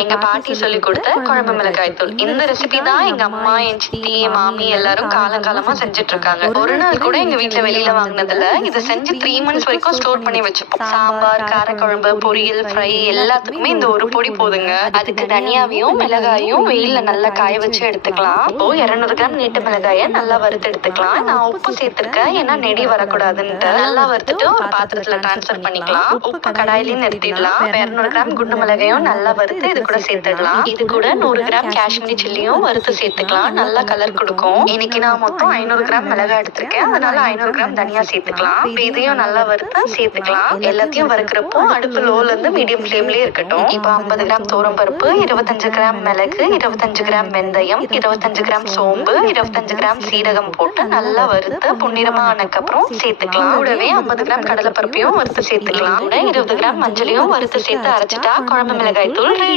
எங்க பாட்டி சொல்லி கொடுத்த குழம்பு மிளகாய் தூள். இந்த ரெசிபி தான் எங்க அம்மா, என் சித்தி, என் மாமி எல்லாரும் காலங்காலமா செஞ்சுட்டு இருக்காங்க. ஒரு நாள் கூட எங்க வீட்டுல வெளியில வாங்கினதுல இதை செஞ்சு 3 months வரைக்கும் ஸ்டோர் பண்ணி வச்சுப்போம். சாம்பார், காரக்குழம்பு, பொரியல், ஃப்ரை எல்லாத்துக்குமே இந்த ஒரு பொடி போதுங்க. அதுக்கு தனியாவையும் மிளகாயும் வெயில்ல நல்லா காய வச்சு எடுத்துக்கலாம். இப்போ 200 கிராம் நீட்டு மிளகாய நல்லா வறுத்து எடுத்துக்கலாம். நான் உப்பு சேர்த்திருக்கேன், ஏன்னா நெடி வரக்கூடாதுன்ட்டு. நல்லா வறுத்துட்டு ஒரு பாத்திரத்துல டிரான்ஸ்ஃபர் பண்ணிக்கலாம். உப்பு கடாயிலையும் நிறுத்திடலாம். 200 கிராம் குண்டு மிளகாயும் நல்லா வறுத்து இது கூட சேர்த்துடலாம். இது கூட 100 கிராம் காஷ்மீரி சில்லியும் வறுத்து சேர்த்துக்கலாம். நல்லா கலர் கொடுக்கும். இன்னைக்கு நான் மொத்தம் 500 கிராம் மிளகாய் எடுத்திருக்கேன், அதனால 500 கிராம் தனியா சேர்த்துக்கலாம். இதையும் நல்லா வறுத்து சேர்த்துக்கலாம். எல்லாத்தையும் வறுக்கிறப்போ அடுப்பு லோல இருந்து மீடியம் ஃபிளேம்லயே இருக்கட்டும். இப்போ 50 கிராம் தோரம் பருப்பு, 25 கிராம் மிளகு, 25 கிராம் வெந்தயம், 25 கிராம் சோம்பு, 25 கிராம் சீரகம் போட்டு நல்லா வறுத்து பொன்னிறமா ஆனதுக்கப்புறம் சேர்த்துக்கலாம். கூடவே 50 கிராம் கடலை பருப்பையும் வறுத்து சேர்த்துக்கலாம். 20 கிராம் மஞ்சளையும் வறுத்து சேர்த்து அரைச்சிட்டா குழம்பு மிளகாய் தூள் ரெடி.